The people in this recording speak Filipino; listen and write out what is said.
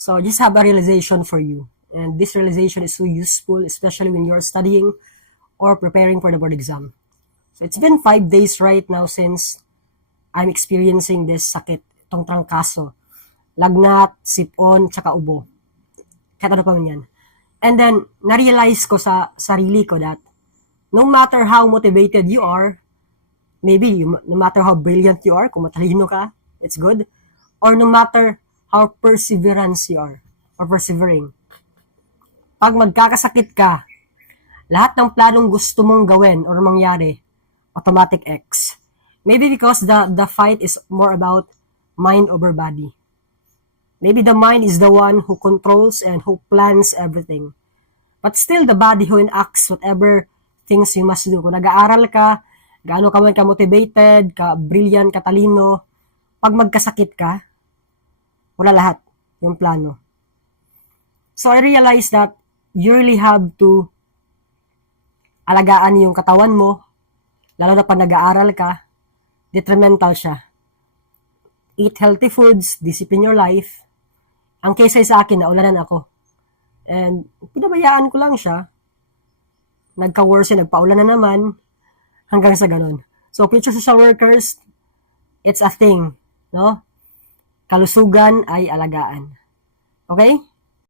So I just have a realization for you. And this realization is so useful, especially when you're studying or preparing for the board exam. So it's been 5 days right now since I'm experiencing this sakit, itong trangkaso. Lagnat, sipon, tsaka ubo. Kahit ano pa man yan. And then, na-realize ko sa sarili ko that no matter how motivated you are, maybe no matter how brilliant you are, kung matalino ka, it's good. Or no matter how perseverance you are, or persevering. Pag magkakasakit ka, lahat ng planong gusto mong gawin or mangyari, automatic X. Maybe because the fight is more about mind over body. Maybe the mind is the one who controls and who plans everything. But still, the body who enacts whatever things you must do. Kung nag-aaral ka, gaano ka man ka-motivated, ka-brilliant, katalino, pag magkasakit ka, wala lahat yung plano. So I realized that you really have to alagaan yung katawan mo, lalo na pag nag-aaral ka, detrimental siya. Eat healthy foods, discipline your life. Ang case sa akin, naulanan ako. And pinabayaan ko lang siya. Nagka-worse, nagpaulan na naman, hanggang sa ganun. So, future social workers, it's a thing, no? Kalusugan ay alagaan. Okay?